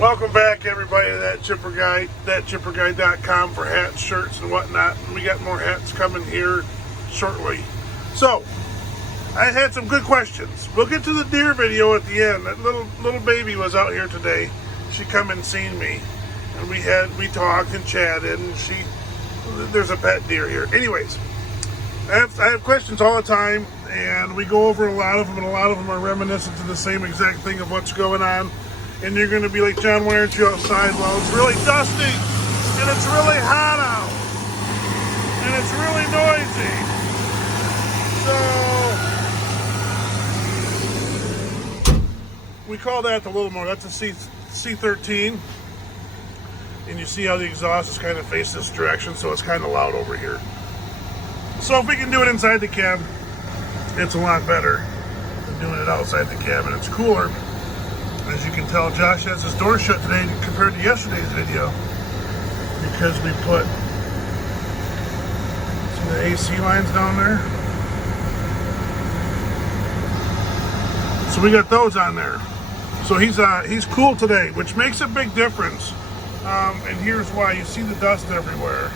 Welcome back, everybody, to That Chipper Guy, thatchipperguy.com for hats, shirts, and whatnot. And we got more hats coming here shortly. So, I had some good questions. We'll get to the deer video at the end. That little baby was out here today. She come and seen me, and we talked and chatted, and there's a pet deer here. Anyways, I have questions all the time, and we go over a lot of them, and a lot of them are reminiscent to the same exact thing of what's going on. And you're going to be like, John, why aren't you outside? Well, it's really dusty, and it's really hot out, and it's really noisy. So we call that the little motor. That's a C13, and you see how the exhaust is kind of faced this direction, so it's kind of loud over here. So if we can do it inside the cab, it's a lot better than doing it outside the cab, and it's cooler. As you can tell, Josh has his door shut today compared to yesterday's video because we put some of the AC lines down there. So we got those on there. So he's cool today, which makes a big difference. And here's why. You see the dust everywhere.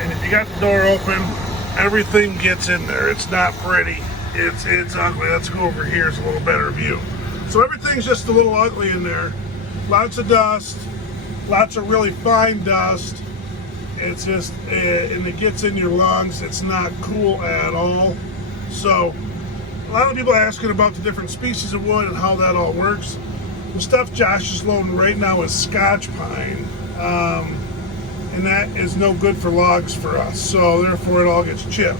And if you got the door open, everything gets in there. It's not pretty. It's ugly. Let's go over here. It's a little better view. So everything's just a little ugly in there. Lots of dust. Lots of really fine dust. It's just, and it gets in your lungs. It's not cool at all. So a lot of people are asking about the different species of wood and how that all works. The stuff Josh is loading right now is Scotch pine. And that is no good for logs for us. So therefore it all gets chipped.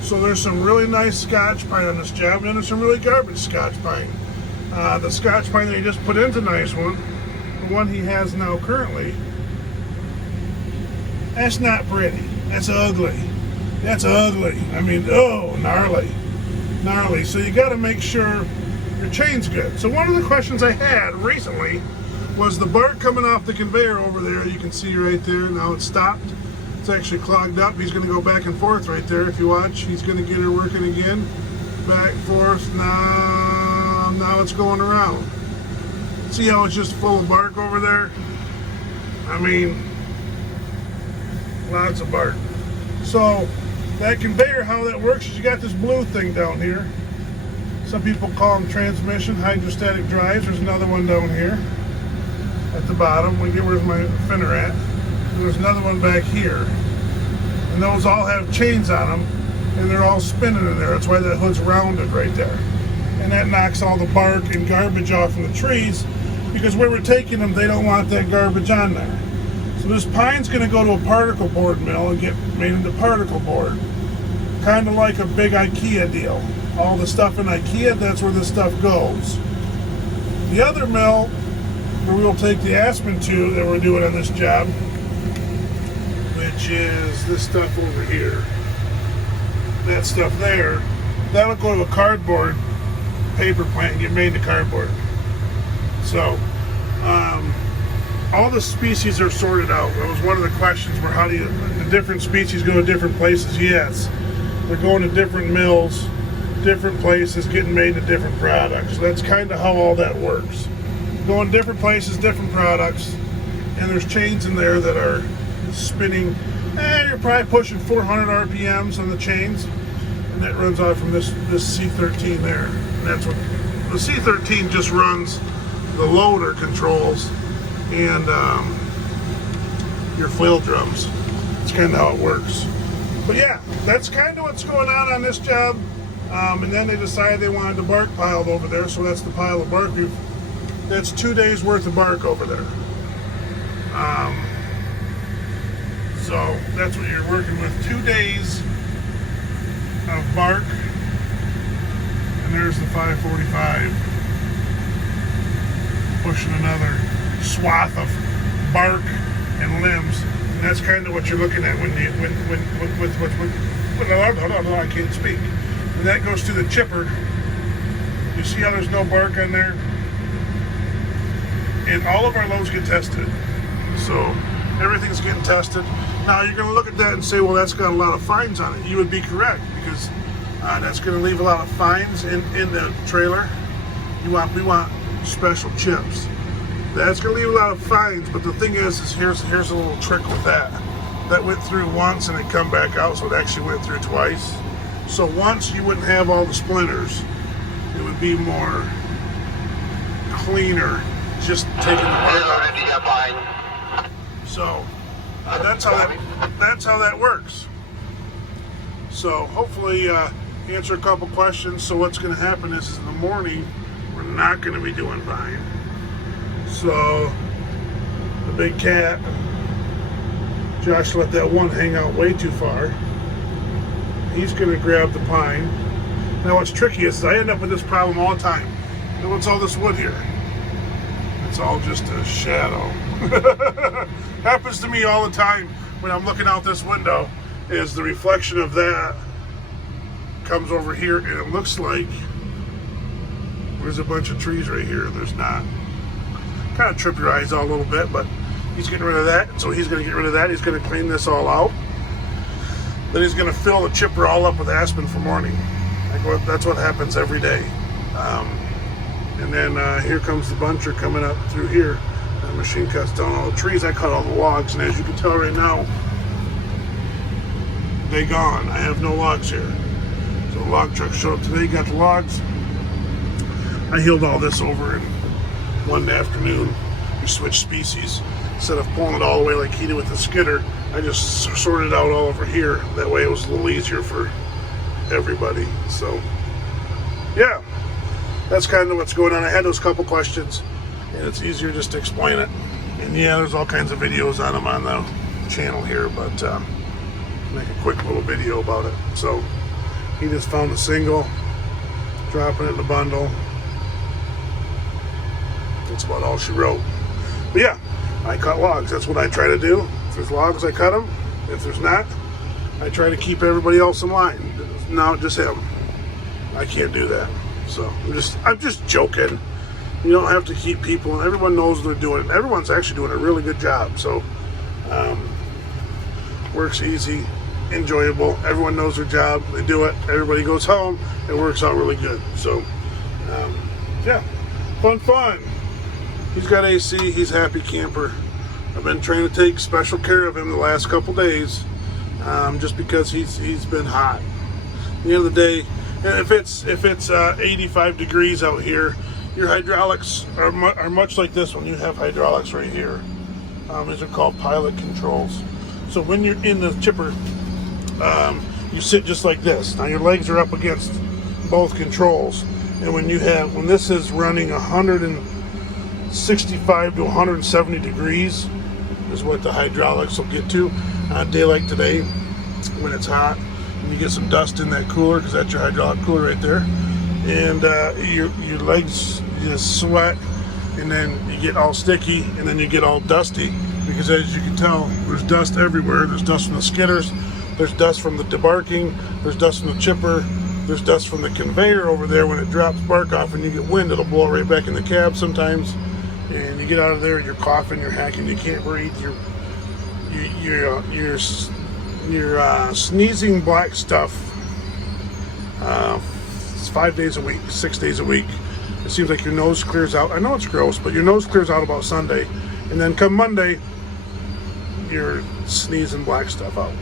So there's some really nice Scotch pine on this job, and then there's some really garbage Scotch pine. The Scotch pine that he just put in's a nice one. The one he has now currently, that's not pretty. That's ugly. That's ugly. I mean, oh, gnarly. Gnarly. So you got to make sure your chain's good. So one of the questions I had recently was the bark coming off the conveyor over there. You can see right there. Now it's stopped. It's actually clogged up. He's going to go back and forth right there. If you watch, he's going to get her working again. Back, forth. Now it's going around. See how it's just full of bark over there? I mean, lots of bark. So that conveyor, how that works is you got this blue thing down here. Some people call them transmission hydrostatic drives. There's another one down here at the bottom. Where's my finner at? There's another one back here, and those all have chains on them, and they're all spinning in there. That's why that hood's rounded right there, and that knocks all the bark and garbage off from the trees, because where we're taking them, they don't want that garbage on there. So this pine's going to go to a particle board mill and get made into particle board, kind of like a big IKEA deal. All the stuff in IKEA, that's where this stuff goes. The other mill, where we'll take the aspen to that we're doing on this job, which is this stuff over here. That stuff there, that'll go to a cardboard paper plant and get made into cardboard. So, all the species are sorted out. That was one of the questions, where how do the different species go to different places? Yes, they're going to different mills, different places, getting made into different products. So that's kind of how all that works. Going different places, different products, and there's chains in there that are spinning. You're probably pushing 400 RPMs on the chains, and that runs off from this C13 there. And that's what the C13 just runs. The loader controls and your flail drums. That's kind of how it works. But yeah, that's kind of what's going on this job. And then they decided they wanted the bark piled over there, so that's the pile of bark. That's 2 days worth of bark over there. So that's what you're working with, 2 days of bark. And there's the 545 pushing another swath of bark and limbs. And that's kind of what you're looking at when I can't speak. And that goes to the chipper. You see how there's no bark on there? And all of our loads get tested. So everything's getting tested. Now you're going to look at that and say, well, that's got a lot of fines on it. You would be correct, because that's going to leave a lot of fines in the trailer. We want special chips. That's gonna leave a lot of fines, but the thing is here's a little trick with that. That went through once and it come back out, so it actually went through twice. So once you wouldn't have all the splinters, it would be more cleaner, just taking the part out. So that's how that works. So hopefully answer a couple questions. So what's going to happen is in the morning we're not going to be doing vine. So the big cat, Josh let that one hang out way too far. He's going to grab the pine. Now what's tricky is I end up with this problem all the time. And what's all this wood here? It's all just a shadow. Happens to me all the time when I'm looking out this window, is the reflection of that comes over here and it looks like there's a bunch of trees right here. There's not. Kind of trip your eyes out a little bit, but he's getting rid of that. So he's going to get rid of that. He's going to clean this all out. Then he's going to fill the chipper all up with aspen for morning. That's what happens every day. And then here comes the buncher coming up through here. The machine cuts down all the trees. I cut all the logs, and as you can tell right now, they gone. I have no logs here. So the log truck showed up today, got the logs. I healed all this over in one afternoon. We switched species. Instead of pulling it all the way like he did with the skidder, I just sorted it out all over here. That way it was a little easier for everybody. So yeah, that's kind of what's going on. I had those couple questions and it's easier just to explain it. And yeah, there's all kinds of videos on them on the channel here, but make a quick little video about it. So he just found a single, dropping it in the bundle. That's about all she wrote. But yeah, I cut logs. That's what I try to do. If there's logs, I cut them. If there's not, I try to keep everybody else in line. Not just him. I can't do that. So I'm just joking. You don't have to keep people, and everyone knows they're doing it. Everyone's actually doing a really good job. So works easy, enjoyable. Everyone knows their job. They do it. Everybody goes home. It works out really good. So yeah, fun. He's got AC. He's a happy camper. I've been trying to take special care of him the last couple days, just because he's been hot. At the end of the day, and if it's 85 degrees out here, your hydraulics are much like this one. You have hydraulics right here. These are called pilot controls. So when you're in the chipper, you sit just like this. Now your legs are up against both controls, and when this is running 165 to 170 degrees is what the hydraulics will get to on a day like today when it's hot and you get some dust in that cooler, because that's your hydraulic cooler right there, and your legs just sweat, and then you get all sticky, and then you get all dusty, because as you can tell, there's dust everywhere. There's dust from the skidders, there's dust from the debarking, there's dust from the chipper, there's dust from the conveyor over there. When it drops bark off and you get wind, it'll blow it right back in the cab sometimes. And you get out of there, you're coughing, you're hacking, you can't breathe, you're sneezing black stuff. It's 5 days a week, 6 days a week. It seems like your nose clears out. I know it's gross, but your nose clears out about Sunday, and then come Monday, you're sneezing black stuff out.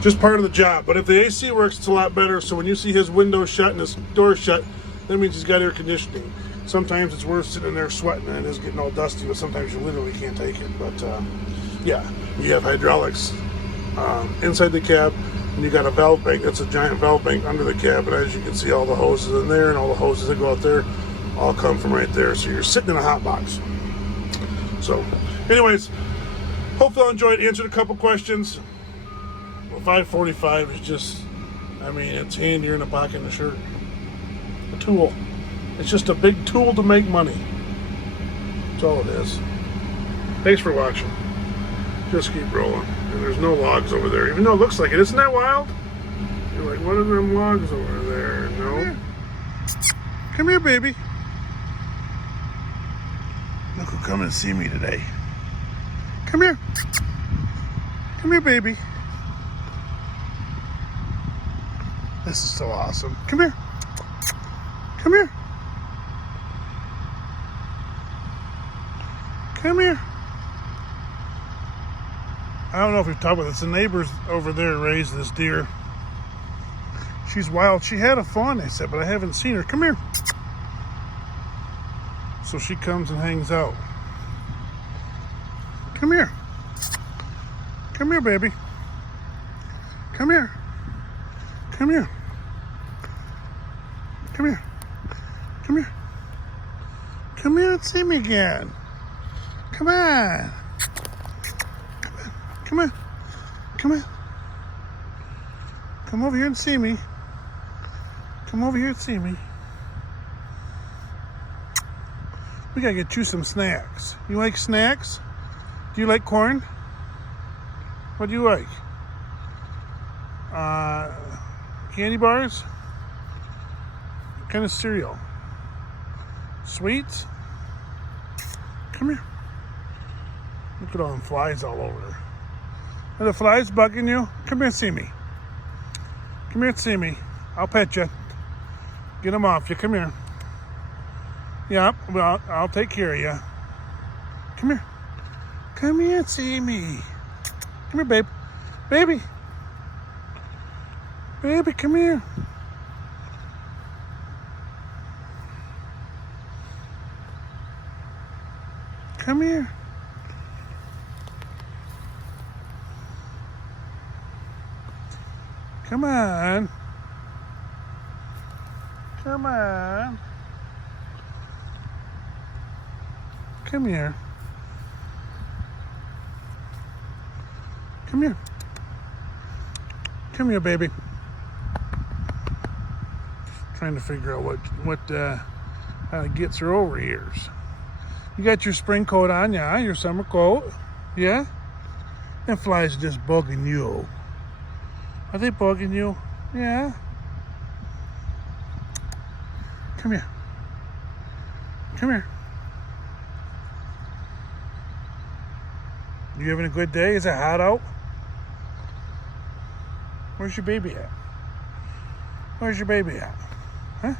Just part of the job. But if the AC works, it's a lot better. So when you see his window shut and his door shut, that means he's got air conditioning. Sometimes it's worse sitting in there sweating than it is getting all dusty, but sometimes you literally can't take it. But yeah, you have hydraulics inside the cab, and you got a valve bank. That's a giant valve bank under the cab, and as you can see, all the hoses in there and all the hoses that go out there all come from right there. So you're sitting in a hot box. So anyways, hope y'all enjoyed. Answered a couple questions. Well, 545 is just, I mean, it's handier in the pocket of the shirt. A tool. It's just a big tool to make money. That's all it is. Thanks for watching. Just keep rolling. And there's no logs over there, even though it looks like it. Isn't that wild? You're like, what are them logs over there? No. Come here, baby. Look who come and see me today. Come here. Come here, baby. This is so awesome. Come here. Come here. Come here. I don't know if we've talked about this. The neighbors over there raised this deer. She's wild. She had a fawn, they said, but I haven't seen her. Come here. So she comes and hangs out. Come here. Come here, baby. Come here. Come here. Come here. Come here. Come here and see me again. Come on. Come on. Come on. Come over here and see me. Come over here and see me. We gotta get you some snacks. You like snacks? Do you like corn? What do you like? Candy bars? What kind of cereal? Sweets? Come here. Look at all them flies all over her. Are the flies bugging you? Come here and see me. Come here and see me. I'll pet you. Get them off you. Come here. Yeah, well, I'll take care of you. Come here. Come here and see me. Come here, babe. Baby. Baby, come here. Come here. Come on. Come on. Come here. Come here. Come here, baby. Trying to figure out how to get her over ears. You got your spring coat on, yeah? Your summer coat, yeah? Them flies are just bugging you. Are they bugging you? Yeah? Come here. Come here. You having a good day? Is it hot out? Where's your baby at? Where's your baby at? Huh?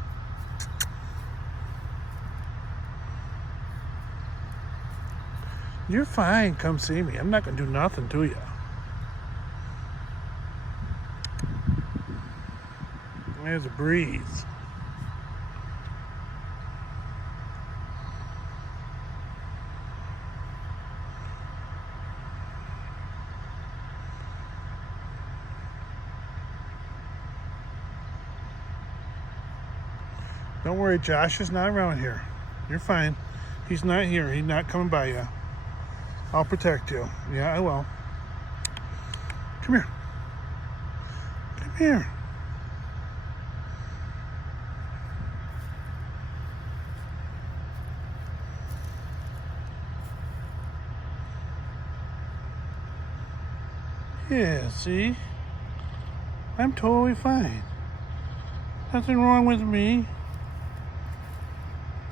You're fine. Come see me. I'm not going to do nothing to you. There's a breeze. Don't worry, Josh is not around here. You're fine. He's not here. He's not coming by you. I'll protect you. Yeah, I will. Come here. Come here. Yeah, see? I'm totally fine. Nothing wrong with me.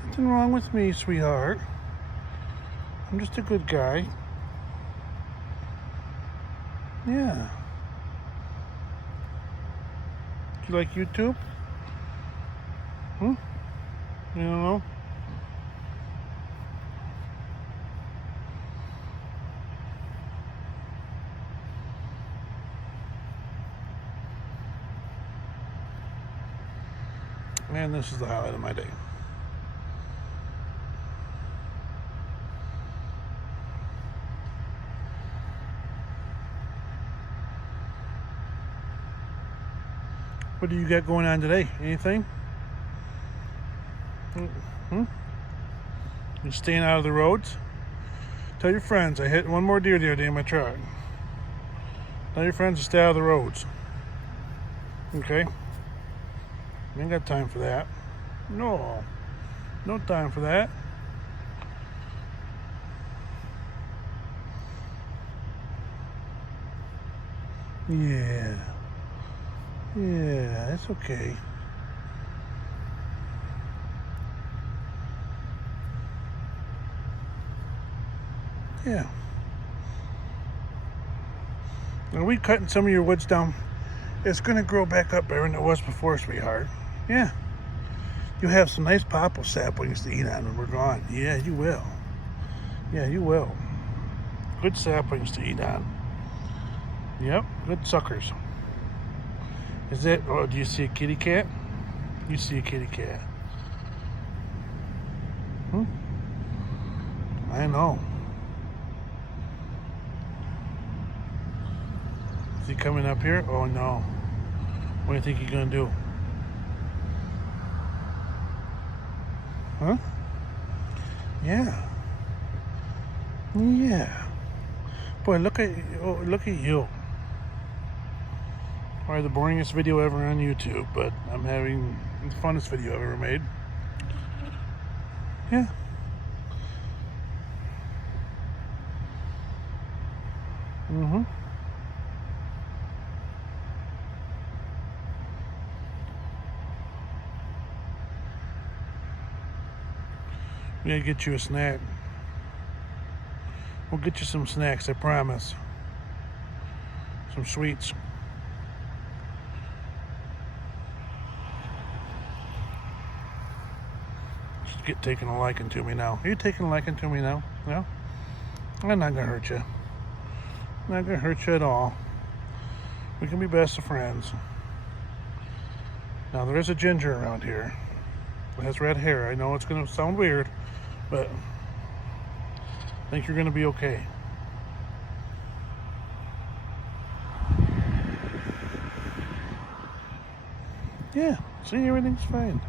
Nothing wrong with me, sweetheart. I'm just a good guy. Yeah. Do you like YouTube? You don't know? Man, this is the highlight of my day. What do you got going on today? Anything? You staying out of the roads? Tell your friends I hit one more deer the other day in my truck. Tell your friends to stay out of the roads. Okay? I ain't got time for that. No. No time for that. Yeah. Yeah, it's okay. Yeah. Are we cutting some of your woods down? It's going to grow back up better than it was before, sweetheart. Yeah. You have some nice popple saplings to eat on when we're gone. Yeah, you will. Yeah, you will. Good saplings to eat on. Yep, good suckers. Is it? Oh, do you see a kitty cat? You see a kitty cat. I know. Is he coming up here? Oh no. What do you think he's gonna do? Huh? Yeah. Yeah. Boy, look at you. Probably the boringest video ever on YouTube, but I'm having the funnest video I've ever made. Yeah. We gotta get you a snack. We'll get you some snacks, I promise. Some sweets. Just get taking a liking to me now. Are you taking a liking to me now? No? I'm not gonna hurt you. Not gonna hurt you at all. We can be best of friends. Now there is a ginger around here. It has red hair. I know it's gonna sound weird, but I think you're gonna be okay. Yeah, see, everything's fine.